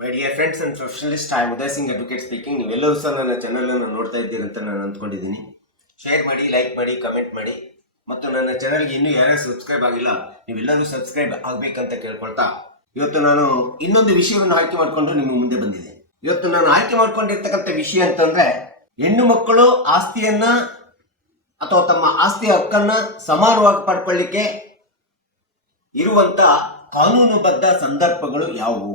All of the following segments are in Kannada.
My dear friends and professionalist, I Uday Singh advocate speaking. ನೀವೆಲ್ಲರೂ ಸಹ ನನ್ನ ಚಾನಲ್ ಅನ್ನು ನೋಡ್ತಾ ಇದ್ದೀರಿ ಅಂತ ನಾನು ಅಂದ್ಕೊಂಡಿದ್ದೀನಿ. ಶೇರ್ ಮಾಡಿ, ಲೈಕ್ ಮಾಡಿ, ಕಮೆಂಟ್ ಮಾಡಿ, ಮತ್ತು ನನ್ನ ಚಾನಲ್ಗೆ ಇನ್ನೂ ಯಾರ್ಯಾರು ಸಬ್ಸ್ಕ್ರೈಬ್ ಆಗಿಲ್ಲ ನೀವೆಲ್ಲರೂ ಸಬ್ಸ್ಕ್ರೈಬ್ ಆಗ್ಬೇಕಂತ ಕೇಳ್ಕೊಳ್ತಾ, ಇವತ್ತು ನಾನು ಇನ್ನೊಂದು ವಿಷಯವನ್ನು ಆಯ್ಕೆ ಮಾಡಿಕೊಂಡು ನಿಮ್ಮ ಮುಂದೆ ಬಂದಿದೆ. ಇವತ್ತು ನಾನು ಆಯ್ಕೆ ಮಾಡ್ಕೊಂಡಿರ್ತಕ್ಕಂಥ ವಿಷಯ ಅಂತಂದ್ರೆ, ಹೆಣ್ಣು ಮಕ್ಕಳು ಆಸ್ತಿಯನ್ನ ಅಥವಾ ತಮ್ಮ ಆಸ್ತಿಯ ಹಕ್ಕನ್ನ ಸಮಾನವಾಗಿ ಪಡ್ಕೊಳ್ಳಿಕ್ಕೆ ಇರುವಂತ ಕಾನೂನುಬದ್ಧ ಸಂದರ್ಭಗಳು ಯಾವುವು,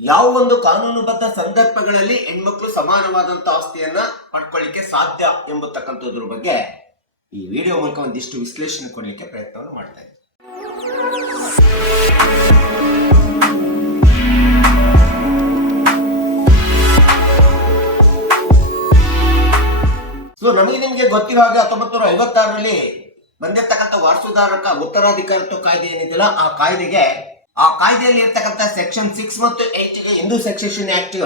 ಯಾವ ಒಂದು ಕಾನೂನುಬದ್ಧ ಸಂದರ್ಭಗಳಲ್ಲಿ ಹೆಣ್ಮಕ್ಳು ಸಮಾನವಾದಂತ ಆಸ್ತಿಯನ್ನ ಪಡ್ಕೊಳ್ಳಿಕ್ಕೆ ಸಾಧ್ಯ ಎಂಬತಕ್ಕಂಥದ್ರ ಬಗ್ಗೆ ಈ ವಿಡಿಯೋ ಮೂಲಕ ಒಂದಿಷ್ಟು ವಿಶ್ಲೇಷಣೆ ಕೊಡಲಿಕ್ಕೆ ಪ್ರಯತ್ನವನ್ನು ಮಾಡ್ತಾ ಇದ್ದೀನಿ. ಸೊ ನಿಮಗೆ ಗೊತ್ತಿರೋ ಹಾಗೆ 1956ರಲ್ಲಿ ಬಂದಿರತಕ್ಕಂಥ ವಾರಸುದಾರಕ ಉತ್ತರಾಧಿಕಾರತ್ವ ಕಾಯ್ದೆ ಏನಿದೆಯಲ್ಲ, ಆ ಕಾಯ್ದೆಯಲ್ಲಿ ಇರ್ತಕ್ಕಂಥ ಸೆಕ್ಷನ್ 6 ಮತ್ತು 8ಗೆ ಹಿಂದೂ ಸಕ್ಸೆಷನ್ ಆಕ್ಟ್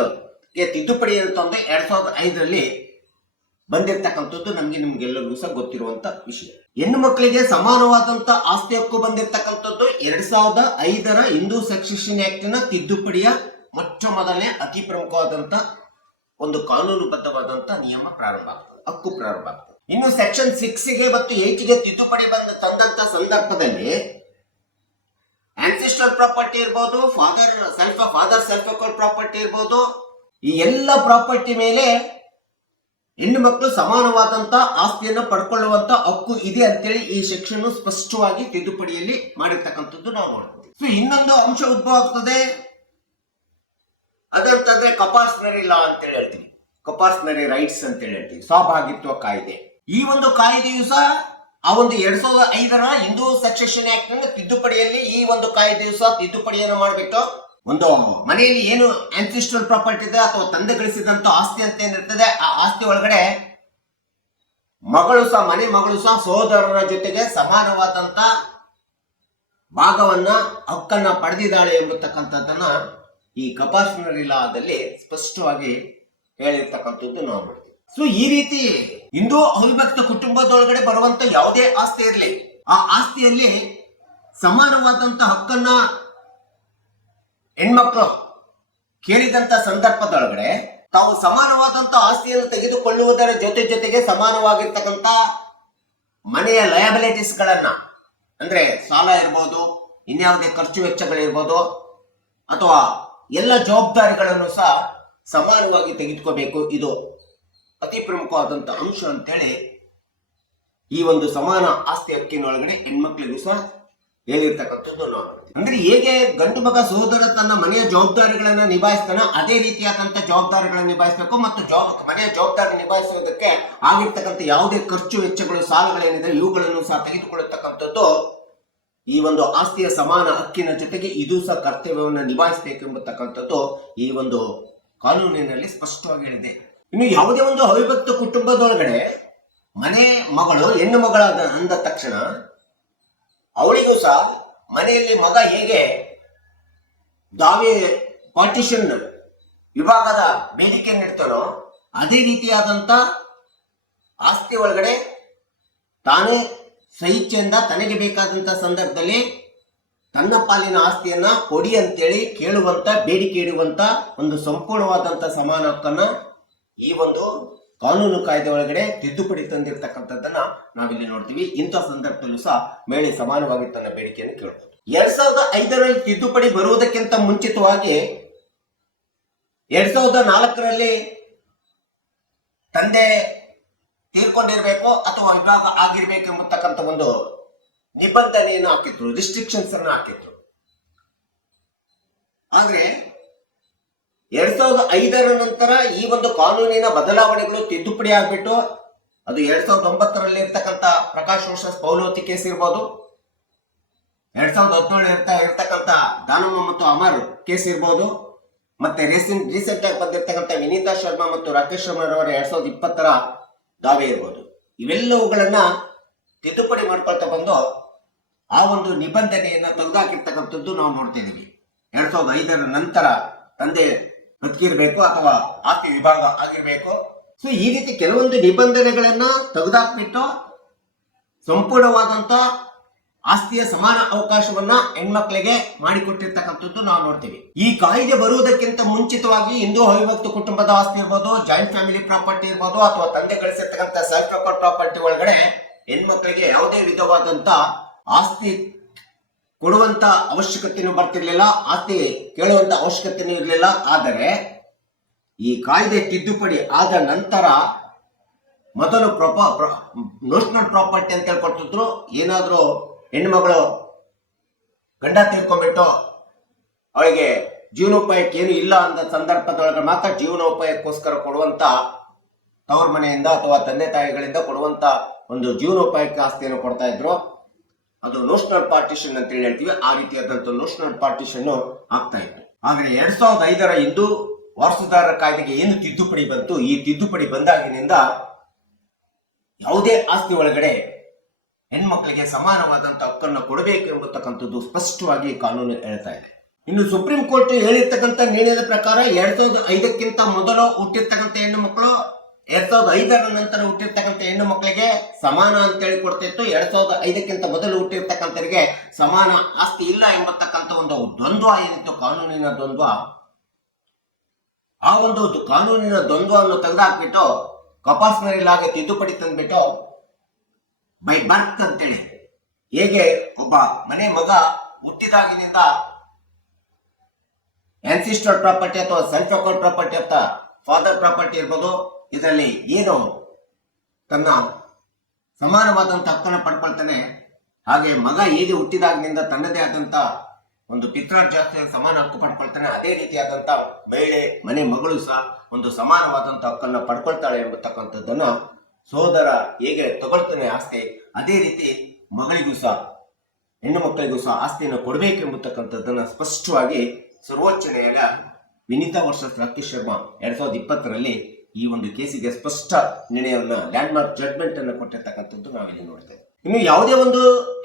ಗೆ ತಿದ್ದುಪಡಿ ತಂದು 2005ರಲ್ಲಿ ಬಂದಿರತಕ್ಕಂಥದ್ದು ನಿಮ್ಗೆಲ್ಲರಿಗೂ ಸಹ ಗೊತ್ತಿರುವಂತ ವಿಷಯ. ಹೆಣ್ಣು ಮಕ್ಕಳಿಗೆ ಸಮಾನವಾದಂತ ಆಸ್ತಿ ಹಕ್ಕು ಬಂದಿರತಕ್ಕಂಥದ್ದು 2005ರ ಹಿಂದೂ ಸಕ್ಸೆಷನ್ ಆಕ್ಟ್ ನ ತಿದ್ದುಪಡಿಯ ಮೊಟ್ಟ ಮೊದಲನೇ ಅತಿ ಪ್ರಮುಖವಾದಂತ ಒಂದು ಕಾನೂನುಬದ್ಧವಾದಂತ ನಿಯಮ ಪ್ರಾರಂಭ ಆಗ್ತದೆ, ಹಕ್ಕು ಪ್ರಾರಂಭ ಆಗ್ತದೆ. ಇನ್ನು ಸೆಕ್ಷನ್ 6ಗೆ ಮತ್ತು 8ಗೆ ತಿದ್ದುಪಡಿ ತಂದಂತ ಸಂದರ್ಭದಲ್ಲಿ ಆನ್ಸಿಸ್ಟರ್ ಪ್ರಾಪರ್ಟಿ ಇರ್ಬೋದು, ಫಾದರ್ ಸೆಲ್ಫ್ ಅಕ್ವೈರ್ಡ್ ಪ್ರಾಪರ್ಟಿ ಇರ್ಬೋದು, ಈ ಎಲ್ಲ ಪ್ರಾಪರ್ಟಿ ಮೇಲೆ ಹೆಣ್ಣು ಮಕ್ಕಳು ಸಮಾನವಾದಂತ ಆಸ್ತಿಯನ್ನ ಪಡ್ಕೊಳ್ಳುವಂತ ಹಕ್ಕು ಇದೆ ಅಂತೇಳಿ ಈ ಸೆಕ್ಷನ್ ಸ್ಪಷ್ಟವಾಗಿ ತಿದ್ದುಪಡಿಯಲ್ಲಿ ಮಾಡಿರ್ತಕ್ಕಂಥದ್ದು ನಾವು ನೋಡ್ತೀವಿ. ಸೊ ಇನ್ನೊಂದು ಅಂಶ ಉದ್ಭವ ಆಗ್ತದೆ, ಅದಂತಂದ್ರೆ ಕಪಾರ್ಷನರಿ ಲಾ ಅಂತೇಳಿ ಹೇಳ್ತೀವಿ, ಕಪಾರ್ಷನರಿ ರೈಟ್ಸ್ ಅಂತೇಳಿ ಹೇಳ್ತೀವಿ, ಸಹಭಾಗಿತ್ವ ಕಾಯ್ದೆ. ಈ ಒಂದು ಕಾಯ್ದೆಯು ಸಹ ಆ ಒಂದು 2005ರ ಹಿಂದೂ ಸಕ್ಸೆಷನ್ ಆಕ್ಟ್ ನ ತಿದ್ದುಪಡಿಯಲ್ಲಿ ಈ ಒಂದು ಕಾಯ್ದೆಯು ಸಹ ತಿದ್ದುಪಡಿಯನ್ನು ಮಾಡಬೇಕು. ಒಂದು ಮನೆಯಲ್ಲಿ ಏನು ಆನ್ಸಿಸ್ಟ್ರಲ್ ಪ್ರಾಪರ್ಟಿ ಇದೆ ಅಥವಾ ತಂದೆ ಗಳಿಸಿದಂತ ಆಸ್ತಿ ಅಂತ ಏನಿರ್ತದೆ, ಆ ಆಸ್ತಿ ಒಳಗಡೆ ಮನೆ ಮಗಳು ಸಹ ಸಹೋದರರ ಜೊತೆಗೆ ಸಮಾನವಾದಂತ ಭಾಗವನ್ನ ಹಕ್ಕನ್ನ ಪಡೆದಿದ್ದಾಳೆ ಎಂಬತಕ್ಕಂಥದ್ದನ್ನ ಈ ಕಪಾರ್ಷನರಿ ಲಾದಲ್ಲಿ ಸ್ಪಷ್ಟವಾಗಿ ಹೇಳಿರ್ತಕ್ಕಂಥದ್ದು ನಾವು ನೋಡ್ತೀವಿ. ಸೊ ಈ ರೀತಿ ಹಿಂದೂ ಅವಿಭಕ್ತ ಕುಟುಂಬದೊಳಗಡೆ ಬರುವಂತ ಯಾವುದೇ ಆಸ್ತಿ ಇರಲಿ, ಆ ಆಸ್ತಿಯಲ್ಲಿ ಸಮಾನವಾದಂತ ಹಕ್ಕನ್ನ ಹೆಣ್ಮಕ್ಳು ಕೇಳಿದಂತ ಸಂದರ್ಭದೊಳಗಡೆ ತಾವು ಸಮಾನವಾದಂತ ಆಸ್ತಿಯನ್ನು ತೆಗೆದುಕೊಳ್ಳುವುದರ ಜೊತೆಗೆ ಸಮಾನವಾಗಿರ್ತಕ್ಕಂಥ ಮನೆಯ ಲಯಬಿಲಿಟೀಸ್ ಗಳನ್ನ, ಅಂದ್ರೆ ಸಾಲ ಇರ್ಬೋದು, ಇನ್ಯಾವುದೇ ಖರ್ಚು ವೆಚ್ಚಗಳಿರ್ಬೋದು, ಅಥವಾ ಎಲ್ಲ ಜವಾಬ್ದಾರಿಗಳನ್ನು ಸಹ ಸಮಾನವಾಗಿ ತೆಗೆದುಕೋಬೇಕು. ಇದು ಅತಿ ಪ್ರಮುಖವಾದಂತ ಅಂಶ ಅಂತೇಳಿ ಈ ಒಂದು ಸಮಾನ ಆಸ್ತಿ ಹಕ್ಕಿನೊಳಗಡೆ ಹೆಣ್ಮಕ್ಳಿಗೂ ಸಹ ಹೇಳಿರ್ತಕ್ಕಂಥದ್ದು ನಾವು. ಅಂದ್ರೆ ಹೇಗೆ ಗಂಡು ಮಗ ಸಹೋದರ ತನ್ನ ಮನೆಯ ಜವಾಬ್ದಾರಿಗಳನ್ನ ನಿಭಾಯಿಸ್ತಾನ, ಅದೇ ರೀತಿಯಾದಂತ ಜವಾಬ್ದಾರಿಗಳನ್ನ ನಿಭಾಯಿಸಬೇಕು. ಮತ್ತು ಮನೆಯ ಜವಾಬ್ದಾರಿ ನಿಭಾಯಿಸುವುದಕ್ಕೆ ಆಗಿರ್ತಕ್ಕಂಥ ಯಾವುದೇ ಖರ್ಚು ವೆಚ್ಚಗಳು, ಸಾಲಗಳೇನಿದೆ ಇವುಗಳನ್ನು ಸಹ ತೆಗೆದುಕೊಳ್ಳತಕ್ಕಂಥದ್ದು ಈ ಒಂದು ಆಸ್ತಿಯ ಸಮಾನ ಹಕ್ಕಿನ ಜೊತೆಗೆ ಇದು ಸಹ ಕರ್ತವ್ಯವನ್ನು ನಿಭಾಯಿಸಬೇಕೆಂಬತಕ್ಕಂಥದ್ದು ಈ ಒಂದು ಕಾನೂನಿನಲ್ಲಿ ಸ್ಪಷ್ಟವಾಗಿ ಹೇಳಿದೆ. ಇನ್ನು ಯಾವುದೇ ಒಂದು ಅವಿಭಕ್ತ ಕುಟುಂಬದೊಳಗಡೆ ಮನೆ ಮಗಳು ಹೆಣ್ಣು ಮಗಳಾದ ಅಂದ ತಕ್ಷಣ ಅವಳಿಗೂ ಸಹ ಮನೆಯಲ್ಲಿ ಮಗ ಹೇಗೆ ಪಾರ್ಟಿಷನ್ ವಿಭಾಗದ ಬೇಡಿಕೆ ನೀಡ್ತಾನೋ, ಅದೇ ರೀತಿಯಾದಂತ ಆಸ್ತಿ ಒಳಗಡೆ ತಾನೇ ಸ್ವಇಚ್ಛೆಯಿಂದ ತನಗೆ ಬೇಕಾದಂತ ಸಂದರ್ಭದಲ್ಲಿ ತನ್ನ ಪಾಲಿನ ಆಸ್ತಿಯನ್ನ ಕೊಡಿ ಅಂತೇಳಿ ಕೇಳುವಂತ, ಬೇಡಿಕೆ ಇಡುವಂತ ಒಂದು ಸಂಪೂರ್ಣವಾದಂತ ಸಮಾನ ಹಕ್ಕನ್ನ ಈ ಒಂದು ಕಾನೂನು ಕಾಯ್ದೆ ಒಳಗಡೆ ತಿದ್ದುಪಡಿ ತಂದಿರತಕ್ಕಂಥದ್ದನ್ನ ನಾವಿಲ್ಲಿ ನೋಡ್ತೀವಿ. ಇಂಥ ಸಂದರ್ಭದಲ್ಲೂ ಸಹ ಮಹಿಳೆ ಸಮಾನವಾಗಿ ತನ್ನ ಬೇಡಿಕೆಯನ್ನು ಕೇಳಬಹುದು. 2005ರಲ್ಲಿ ತಿದ್ದುಪಡಿ ಬರುವುದಕ್ಕಿಂತ ಮುಂಚಿತವಾಗಿ 2004ರಲ್ಲಿ ತಂದೆ ತೀರ್ಕೊಂಡಿರ್ಬೇಕು ಅಥವಾ ವಿಭಾಗ ಆಗಿರ್ಬೇಕು ಎಂಬತಕ್ಕಂಥ ಒಂದು ನಿಬಂಧನೆಯನ್ನು ಹಾಕಿದ್ರು, ರಿಸ್ಟ್ರಿಕ್ಷನ್ಸ್ ಅನ್ನು ಹಾಕಿದ್ರು. ಆದ್ರೆ 2005ರ ನಂತರ ಈ ಒಂದು ಕಾನೂನಿನ ಬದಲಾವಣೆಗಳು ತಿದ್ದುಪಡಿ ಆಗ್ಬಿಟ್ಟು, ಅದು 2009ರಲ್ಲಿ ಇರ್ತಕ್ಕಂಥ ಪ್ರಕಾಶ್ ರೋಷಸ್ ಪೌಲೋತಿ ಕೇಸ್ ಇರ್ಬೋದು, 2017 ಇರ್ತಕ್ಕಂಥ ದಾನಮ್ಮ ಮತ್ತು ಅಮರ್ ಕೇಸ್ ಇರ್ಬೋದು, ಮತ್ತೆ ರೀಸೆಂಟ್ ಆಗಿ ಬಂದಿರ್ತಕ್ಕಂಥ ವಿನೀತಾ ಶರ್ಮಾ ಮತ್ತು ರಾಕೇಶ್ ಶರ್ಮರವರ 2020ರ ದಾವೆ ಇರ್ಬೋದು. ಇವೆಲ್ಲವುಗಳನ್ನ ತಿದ್ದುಪಡಿ ಮಾಡ್ಕೊಳ್ತಾ ಬಂದು ಆ ಒಂದು ನಿಬಂಧನೆಯನ್ನ ತೆಗೆದುಹಾಕಿರ್ತಕ್ಕಂಥದ್ದು ನಾವು ನೋಡ್ತಾ ಇದೀವಿ. 2005ರ ನಂತರ ತಂದೆ ಬದುಕಿರ್ಬೇಕು ಅಥವಾ ಆಸ್ತಿ ವಿಭಾಗ ಆಗಿರ್ಬೇಕು. ಸೊ ಈ ರೀತಿ ಕೆಲವೊಂದು ನಿಬಂಧನೆಗಳನ್ನ ತೆಗೆದುಹಾಕ್ಬಿಟ್ಟು ಸಂಪೂರ್ಣವಾದಂತ ಆಸ್ತಿಯ ಸಮಾನ ಅವಕಾಶವನ್ನ ಹೆಣ್ಮಕ್ಳಿಗೆ ಮಾಡಿಕೊಟ್ಟಿರ್ತಕ್ಕಂಥದ್ದು ನಾವು ನೋಡ್ತೀವಿ. ಈ ಕಾಯ್ದೆ ಬರುವುದಕ್ಕಿಂತ ಮುಂಚಿತವಾಗಿ ಹಿಂದೂ ಅವಿಭಕ್ತ ಕುಟುಂಬದ ಆಸ್ತಿ ಇರ್ಬೋದು, ಜಾಯಿಂಟ್ ಫ್ಯಾಮಿಲಿ ಪ್ರಾಪರ್ಟಿ ಇರ್ಬೋದು, ಅಥವಾ ತಂದೆ ಗಳಿಸಿರ್ತಕ್ಕಂಥ ಸೆಲ್ಫ್ ರೆಕಾರ್ಡ್ ಪ್ರಾಪರ್ಟಿ ಒಳಗಡೆ ಹೆಣ್ಮಕ್ಳಿಗೆ ಯಾವುದೇ ವಿಧವಾದಂತ ಆಸ್ತಿ ಕೊಡುವಂತ ಅವಶ್ಯಕತೆನೂ ಬರ್ತಿರ್ಲಿಲ್ಲ, ಆಸ್ತಿ ಕೇಳುವಂತ ಅವಶ್ಯಕತೆನೂ ಇರಲಿಲ್ಲ. ಆದರೆ ಈ ಕಾಯ್ದೆ ತಿದ್ದುಪಡಿ ಆದ ನಂತರ ಮೊದಲು ನೋಷನಲ್ ಪ್ರಾಪರ್ಟಿ ಅಂತ ಹೇಳ್ಕೊಡ್ತಿದ್ರು. ಏನಾದ್ರೂ ಹೆಣ್ಮಗಳು ಗಂಡ ತೀರ್ಕೊಂಡ್ಬಿಟ್ಟು ಅವಳಿಗೆ ಜೀವನೋಪಾಯಕ್ಕೆ ಏನು ಇಲ್ಲ ಅಂದ ಸಂದರ್ಭದೊಳಗೆ ಮಾತ್ರ ಜೀವನೋಪಾಯಕ್ಕೋಸ್ಕರ ಕೊಡುವಂತ ತವ್ರ ಮನೆಯಿಂದ ಅಥವಾ ತಂದೆ ತಾಯಿಗಳಿಂದ ಕೊಡುವಂತ ಒಂದು ಜೀವನೋಪಾಯಕ್ಕೆ ಆಸ್ತಿಯನ್ನು ಕೊಡ್ತಾ ಇದ್ರು. ಅದು ನೋಷನಲ್ ಪಾರ್ಟಿಷನ್ ಅಂತ ಹೇಳಿ ಹೇಳ್ತೀವಿ. ಆ ರೀತಿಯಾದಂತ ನೋಷನಲ್ ಪಾರ್ಟಿಷನ್ ಆಗ್ತಾ ಇತ್ತು. ಆದ್ರೆ 2005ರ ಹಿಂದೂ ವಾರಸುದಾರರ ಕಾಯ್ದೆಗೆ ಏನು ತಿದ್ದುಪಡಿ ಬಂತು, ಈ ತಿದ್ದುಪಡಿ ಬಂದಾಗಿನಿಂದ ಯಾವುದೇ ಆಸ್ತಿ ಒಳಗಡೆ ಹೆಣ್ಮಕ್ಳಿಗೆ ಸಮಾನವಾದಂತ ಹಕ್ಕನ್ನು ಕೊಡಬೇಕು ಎಂಬತಕ್ಕಂಥದ್ದು ಸ್ಪಷ್ಟವಾಗಿ ಕಾನೂನು ಹೇಳ್ತಾ ಇದೆ. ಇನ್ನು ಸುಪ್ರೀಂ ಕೋರ್ಟ್ ಹೇಳಿರ್ತಕ್ಕಂಥ ನಿರ್ಣಯದ ಪ್ರಕಾರ 2005ಕ್ಕಿಂತ ಮೊದಲು ಹುಟ್ಟಿರ್ತಕ್ಕಂಥ ಹೆಣ್ಣು ಮಕ್ಕಳು 2005ರ ನಂತರ ಹುಟ್ಟಿರ್ತಕ್ಕಂಥ ಹೆಣ್ಣು ಮಕ್ಕಳಿಗೆ ಸಮಾನ ಅಂತೇಳಿ ಕೊಡ್ತಿತ್ತು. 2005ಕ್ಕಿಂತ ಮೊದಲು ಹುಟ್ಟಿರ್ತಕ್ಕಂಥವರಿಗೆ ಸಮಾನ ಆಸ್ತಿ ಇಲ್ಲ ಎಂಬತಕ್ಕಂಥ ಒಂದು ದ್ವಂದ್ವ ಏನಿತ್ತು, ಕಾನೂನಿನ ದ್ವಂದ್ವ, ಆ ಒಂದು ಕಾನೂನಿನ ದ್ವಂದ್ವವನ್ನು ತೆಗೆದುಹಾಕ್ಬಿಟ್ಟು ಕಪಾಸ್ನರಿಲಾಗ ತಿದ್ದುಪಡಿ ತಂದ್ಬಿಟ್ಟು ಬೈ ಬರ್ತ್ ಅಂತೇಳಿ, ಹೇಗೆ ಒಬ್ಬ ಮನೆ ಮಗ ಹುಟ್ಟಿದಾಗಿನಿಂದ ಆನ್ಸಿಸ್ಟರ್ ಪ್ರಾಪರ್ಟಿ ಅಥವಾ ಸೆಲ್ಫ್ ರೆಕಾರ್ಡ್ ಪ್ರಾಪರ್ಟಿ ಅಂತ ಫಾದರ್ ಪ್ರಾಪರ್ಟಿ ಇರ್ಬೋದು, ಇದರಲ್ಲಿ ಏನು ತನ್ನ ಸಮಾನವಾದಂತ ಹಕ್ಕನ್ನು ಪಡ್ಕೊಳ್ತಾನೆ, ಹಾಗೆ ಮಗ ಹೇಗೆ ಹುಟ್ಟಿದಾಗಿನಿಂದ ತನ್ನದೇ ಆದಂತ ಒಂದು ಪಿತ್ರಾರ್ಜಿತ ಸಮಾನ ಹಕ್ಕು ಪಡ್ಕೊಳ್ತಾನೆ, ಅದೇ ರೀತಿಯಾದಂತ ಮಹಿಳೆ ಮನೆ ಮಗಳು ಸಹ ಒಂದು ಸಮಾನವಾದಂತ ಹಕ್ಕನ್ನು ಪಡ್ಕೊಳ್ತಾಳೆ ಎಂಬತಕ್ಕಂಥದ್ದನ್ನ ಸೋದರ ಹೇಗೆ ತಗೊಳ್ತಾನೆ ಆಸ್ತಿ, ಅದೇ ರೀತಿ ಮಗಳಿಗೂ ಸಹ ಹೆಣ್ಣು ಮಕ್ಕಳಿಗೂ ಸಹ ಆಸ್ತಿಯನ್ನು ಕೊಡಬೇಕೆಂಬತಕ್ಕಂಥದ್ದನ್ನ ಸ್ಪಷ್ಟವಾಗಿ ಸರ್ವೋಚ್ಚ ನ್ಯಾಯಾಲಯ ವಿನೀತಾ ವರ್ಸಸ್ ರಾಕೇಶ್ ಶರ್ಮಾ 2020ರಲ್ಲಿ ಈ ಒಂದು ಕೇಸಿಗೆ ಸ್ಪಷ್ಟ ನಿರ್ಣಯವನ್ನ ಲ್ಯಾಂಡ್ಮಾರ್ಕ್ ಜಡ್ಜ್ಮೆಂಟ್ ಅನ್ನು ಕೊಟ್ಟಿರ್ತಕ್ಕಂಥದ್ದು ನಾವಿಲ್ಲಿ ನೋಡ್ತೇವೆ. ಇನ್ನು ಯಾವುದೇ ಒಂದು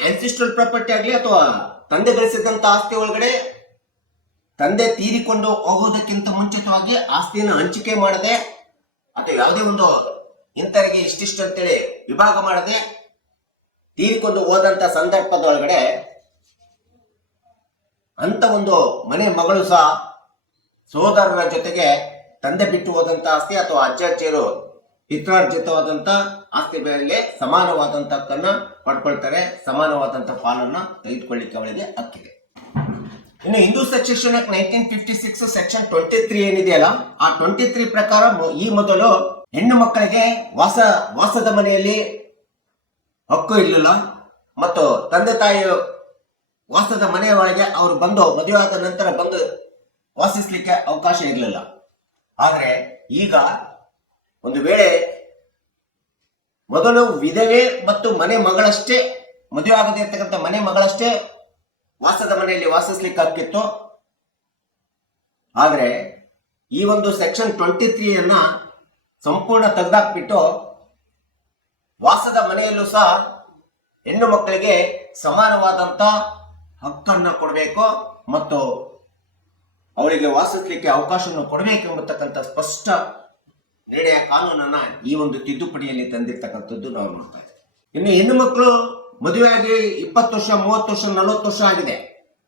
ಆನ್ಸಿಸ್ಟ್ರಲ್ ಪ್ರಾಪರ್ಟಿ ಆಗಲಿ ಅಥವಾ ತಂದೆ ಗಳಿಸಿದಂತ ಆಸ್ತಿ ಒಳಗಡೆ ತಂದೆ ತೀರಿಕೊಂಡು ಹೋಗೋದಕ್ಕಿಂತ ಮುಂಚಿತವಾಗಿ ಆಸ್ತಿಯನ್ನು ಹಂಚಿಕೆ ಮಾಡದೆ ಅಥವಾ ಯಾವುದೇ ಒಂದು ಇಂಥವರಿಗೆ ಇಷ್ಟಿಷ್ಟು ಅಂತೇಳಿ ವಿಭಾಗ ಮಾಡದೆ ತೀರಿಕೊಂಡು ಹೋದಂತ ಸಂದರ್ಭದೊಳಗಡೆ ಅಂತ ಒಂದು ಮನೆ ಮಗಳು ಸಹ ಸೋದರರ ಜೊತೆಗೆ ತಂದೆ ಬಿಟ್ಟು ಹೋದಂತ ಆಸ್ತಿ ಅಥವಾ ಅಜ್ಜ ಅಜ್ಜಿಯರು ಪಿತ್ರಾರ್ಜಿತವಾದಂತ ಆಸ್ತಿ ಮೇಲೆ ಸಮಾನವಾದಂತ ಹಕ್ಕನ್ನ ಪಡ್ಕೊಳ್ತಾರೆ, ಸಮಾನವಾದಂತ ಪಾಲನ್ನ ತೆಗೆದುಕೊಳ್ಳಿಕ್ಕೆ ಅವಳಿಗೆ ಹಕ್ಕಿದೆ. ಇನ್ನು ಹಿಂದೂ ಸೆಕ್ಷನ್ ಆಕ್ಟ್ 1956 ಸೆಕ್ಷನ್ 23 ಏನಿದೆಯಲ್ಲ, ಆ 23 ಪ್ರಕಾರ ಈ ಮೊದಲು ಹೆಣ್ಣು ಮಕ್ಕಳಿಗೆ ವಾಸದ ಮನೆಯಲ್ಲಿ ಹಕ್ಕು ಇರಲಿಲ್ಲ ಮತ್ತು ತಂದೆ ತಾಯಿ ವಾಸದ ಮನೆಯ ಒಳಗೆ ಅವರು ಬಂದು ಮದುವೆ ಆದ ನಂತರ ಬಂದು ವಾಸಿಸ್ಲಿಕ್ಕೆ ಅವಕಾಶ ಇರಲಿಲ್ಲ. ಆದ್ರೆ ಈಗ ಒಂದು ವೇಳೆ ಮೊದಲು ವಿಧವೆ ಮತ್ತು ಮನೆ ಮಗಳಷ್ಟೇ ಮದುವೆ ಆಗದೇ ಇರ್ತಕ್ಕಂಥ ಮನೆ ಮಗಳಷ್ಟೇ ವಾಸದ ಮನೆಯಲ್ಲಿ ವಾಸಿಸ್ಲಿಕ್ಕೆ ಹಕ್ಕಿತ್ತು. ಆದ್ರೆ ಈ ಒಂದು ಸೆಕ್ಷನ್ 23 ಸಂಪೂರ್ಣ ತೆಗೆದಾಕ್ಬಿಟ್ಟು ವಾಸದ ಮನೆಯಲ್ಲೂ ಸಹ ಹೆಣ್ಣು ಮಕ್ಕಳಿಗೆ ಸಮಾನವಾದಂತ ಹಕ್ಕನ್ನು ಕೊಡಬೇಕು ಮತ್ತು ಅವರಿಗೆ ವಾಸಿಸ್ಲಿಕ್ಕೆ ಅವಕಾಶವನ್ನು ಕೊಡಬೇಕೆಂಬತಕ್ಕಂಥ ಸ್ಪಷ್ಟ ನಿರ್ಣಯ ಕಾನೂನನ್ನ ಈ ಒಂದು ತಿದ್ದುಪಡಿಯಲ್ಲಿ ತಂದಿರ್ತಕ್ಕಂಥದ್ದು ನಾವು ನೋಡ್ತಾ ಇದ್ದೇವೆ. ಇನ್ನು ಹೆಣ್ಣು ಮಕ್ಕಳು ಮದುವೆಯಾಗಿ 20 ವರ್ಷ 30 ವರ್ಷ 40 ವರ್ಷ ಆಗಿದೆ,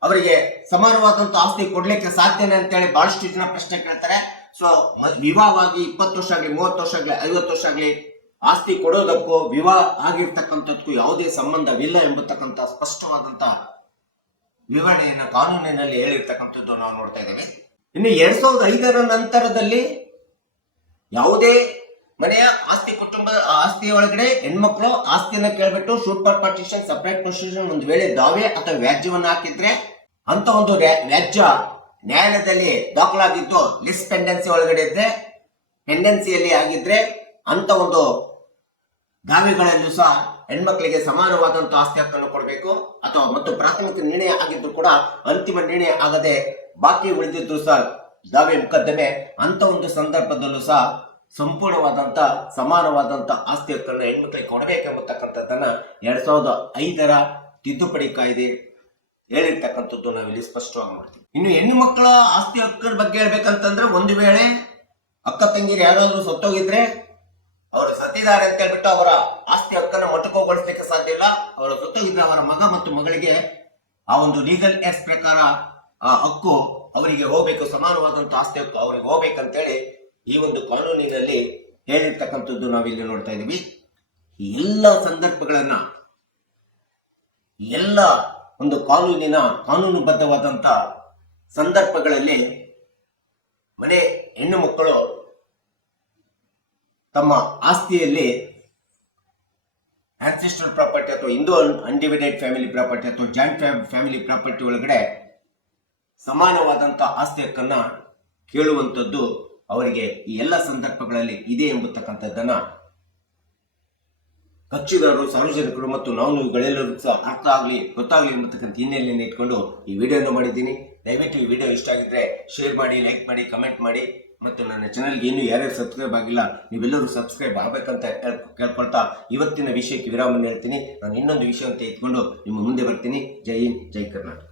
ಅವರಿಗೆ ಸಮಾನವಾದಂತ ಆಸ್ತಿ ಕೊಡ್ಲಿಕ್ಕೆ ಸಾಧ್ಯನೇ ಅಂತೇಳಿ ಬಹಳಷ್ಟು ಜನ ಪ್ರಶ್ನೆ ಕೇಳ್ತಾರೆ. ಸೊ ವಿವಾಹವಾಗಿ 20 ವರ್ಷ ಆಗಲಿ 30 ವರ್ಷ ಆಗಲಿ 50 ವರ್ಷ ಆಗಲಿ ಆಸ್ತಿ ಕೊಡೋದಕ್ಕೂ ವಿವಾಹ ಆಗಿರ್ತಕ್ಕಂಥದ್ದಕ್ಕೂ ಯಾವುದೇ ಸಂಬಂಧವಿಲ್ಲ ಎಂಬತಕ್ಕಂಥ ಸ್ಪಷ್ಟವಾದಂತ ವಿವರಣೆಯನ್ನು ಕಾನೂನಿನಲ್ಲಿ ಹೇಳಿರ್ತಕ್ಕಂಥದ್ದು ನಾವು ನೋಡ್ತಾ ಇದ್ದೇವೆ. ಇನ್ನು 2005ರ ನಂತರದಲ್ಲಿ ಯಾವುದೇ ಮನೆಯ ಆಸ್ತಿ ಕುಟುಂಬದ ಆಸ್ತಿ ಒಳಗಡೆ ಹೆಣ್ಮಕ್ಳು ಆಸ್ತಿಯನ್ನ ಕೇಳ್ಬಿಟ್ಟು ಸೂಪರ್ ಪಾರ್ಟಿಷನ್ ಸಪರೇಟ್ ಪೊಸಿಷನ್ ಒಂದು ವೇಳೆ ದಾವೆ ಅಥವಾ ವ್ಯಾಜ್ಯವನ್ನ ಹಾಕಿದ್ರೆ ಅಂತ ಒಂದು ವ್ಯಾಜ್ಯ ನ್ಯಾಯಾಲಯದಲ್ಲಿ ದಾಖಲಾಗಿದ್ದು ಲಿಸ್ಟ್ ಪೆಂಡೆನ್ಸಿ ಒಳಗಡೆ ಇದ್ರೆ ಪೆಂಡೆನ್ಸಿಯಲ್ಲಿ ಆಗಿದ್ರೆ ಅಂತ ಒಂದು ದಾವೆಗಳಲ್ಲೂ ಸಹ ಹೆಣ್ಮಕ್ಳಿಗೆ ಸಮಾನವಾದಂತ ಆಸ್ತಿ ಹಕ್ಕನ್ನು ಕೊಡಬೇಕು. ಅಥವಾ ಮತ್ತು ಪ್ರಾಥಮಿಕ ನಿರ್ಣಯ ಆಗಿದ್ದು ಕೂಡ ಅಂತಿಮ ನಿರ್ಣಯ ಆಗದೆ ಬಾಕಿ ಉಳಿದಿದ್ರು ಸಹ ದಾವೆ ಮೊಕದ್ದಮೆ ಅಂತ ಒಂದು ಸಂದರ್ಭದಲ್ಲೂ ಸಹ ಸಂಪೂರ್ಣವಾದಂತ ಸಮಾನವಾದಂತ ಆಸ್ತಿ ಹಕ್ಕನ್ನು ಹೆಣ್ಮಕ್ಳಿಗೆ ಕೊಡಬೇಕೆಂಬತಕ್ಕಂಥದ್ದನ್ನ 2005ರ ತಿದ್ದುಪಡಿ ಕಾಯ್ದೆ ಹೇಳಿರ್ತಕ್ಕಂಥದ್ದು ನಾವಿಲ್ಲಿ ಸ್ಪಷ್ಟವಾಗಿ ಮಾಡ್ತೀವಿ. ಇನ್ನು ಹೆಣ್ಣು ಮಕ್ಕಳ ಆಸ್ತಿ ಹಕ್ಕದ ಬಗ್ಗೆ ಹೇಳ್ಬೇಕಂತಂದ್ರೆ, ಒಂದು ವೇಳೆ ಅಕ್ಕ ತಂಗಿರು ಯಾರಾದ್ರೂ ಸತ್ತೋಗಿದ್ರೆ ಅವರು ಸತ್ತಿದ್ದಾರೆ ಅಂತ ಹೇಳ್ಬಿಟ್ಟು ಅವರ ಆಸ್ತಿ ಆಸ್ತಿ ಹಕ್ಕನ್ನು ಮೊಟಕುಗೊಳಿಸಲಿಕ್ಕೆ ಸಾಧ್ಯ ಇಲ್ಲ. ಅವರ ಸತ್ತೋಗಿದ್ರೆ ಅವರ ಮಗ ಮತ್ತು ಮಗಳಿಗೆ ಆ ಒಂದು ಲೀಗಲ್ ಎಸ್ ಪ್ರಕಾರ ಆ ಹಕ್ಕು ಅವರಿಗೆ ಹೋಗ್ಬೇಕು, ಸಮಾನವಾದಂತ ಆಸ್ತಿ ಹಕ್ಕು ಅವರಿಗೆ ಹೋಗ್ಬೇಕಂತೇಳಿ ಈ ಒಂದು ಕಾನೂನಿನಲ್ಲಿ ಹೇಳಿರ್ತಕ್ಕಂಥದ್ದು ನಾವಿಲ್ಲಿ ನೋಡ್ತಾ ಇದೀವಿ. ಎಲ್ಲ ಸಂದರ್ಭಗಳನ್ನ, ಎಲ್ಲ ಒಂದು ಕಾನೂನುಬದ್ಧವಾದಂತ ಸಂದರ್ಭಗಳಲ್ಲಿ ಮನೆ ಹೆಣ್ಣು ಮಕ್ಕಳು ತಮ್ಮ ಆಸ್ತಿಯಲ್ಲಿ ಆನ್ಸೆಸ್ಟ್ರಲ್ ಪ್ರಾಪರ್ಟಿ ಅಥವಾ ಹಿಂದೂ ಅನ್ಡಿವೈಡೆಡ್ ಫ್ಯಾಮಿಲಿ ಪ್ರಾಪರ್ಟಿ ಅಥವಾ ಜಾಯಿಂಟ್ ಫ್ಯಾಮಿಲಿ ಪ್ರಾಪರ್ಟಿ ಒಳಗಡೆ ಸಮಾನವಾದಂತ ಆಸ್ತಿ ಹಕ್ಕನ್ನ ಕೇಳುವಂಥದ್ದು ಅವರಿಗೆ ಈ ಎಲ್ಲ ಸಂದರ್ಭಗಳಲ್ಲಿ ಇದೆ ಎಂಬತಕ್ಕಂಥದ್ದನ್ನ ಕಕ್ಷಿದಾರರು, ಸಾರ್ವಜನಿಕರು ಮತ್ತು ನಾವುಗಳೆಲ್ಲರೂ ಸಹ ಅರ್ಥ ಆಗಲಿ, ಗೊತ್ತಾಗಲಿ ಎಂಬತಕ್ಕಂಥ ಹಿನ್ನೆಲೆಯನ್ನು ಇಟ್ಕೊಂಡು ಈ ವಿಡಿಯೋನ ಮಾಡಿದ್ದೀನಿ. ದಯವಿಟ್ಟು ಈ ವಿಡಿಯೋ ಇಷ್ಟ ಆಗಿದ್ರೆ ಶೇರ್ ಮಾಡಿ, ಲೈಕ್ ಮಾಡಿ, ಕಮೆಂಟ್ ಮಾಡಿ ಮತ್ತು ನನ್ನ ಚಾನಲ್ಗೆ ಇನ್ನೂ ಯಾರ್ಯಾರು ಸಬ್ಸ್ಕ್ರೈಬ್ ಆಗಿಲ್ಲ ನೀವೆಲ್ಲರೂ ಸಬ್ಸ್ಕ್ರೈಬ್ ಆಗಬೇಕಂತ ಕೇಳ್ಕೊಳ್ತಾ ಇವತ್ತಿನ ವಿಷಯಕ್ಕೆ ವಿರಾಮ ಹೇಳ್ತೀನಿ. ನಾನು ಇನ್ನೊಂದು ವಿಷಯ ಅಂತ ಇಟ್ಕೊಂಡು ನಿಮ್ಮ ಮುಂದೆ ಬರ್ತೀನಿ. ಜೈ ಹಿಂದ್, ಜೈ ಕರ್ನಾಟಕ.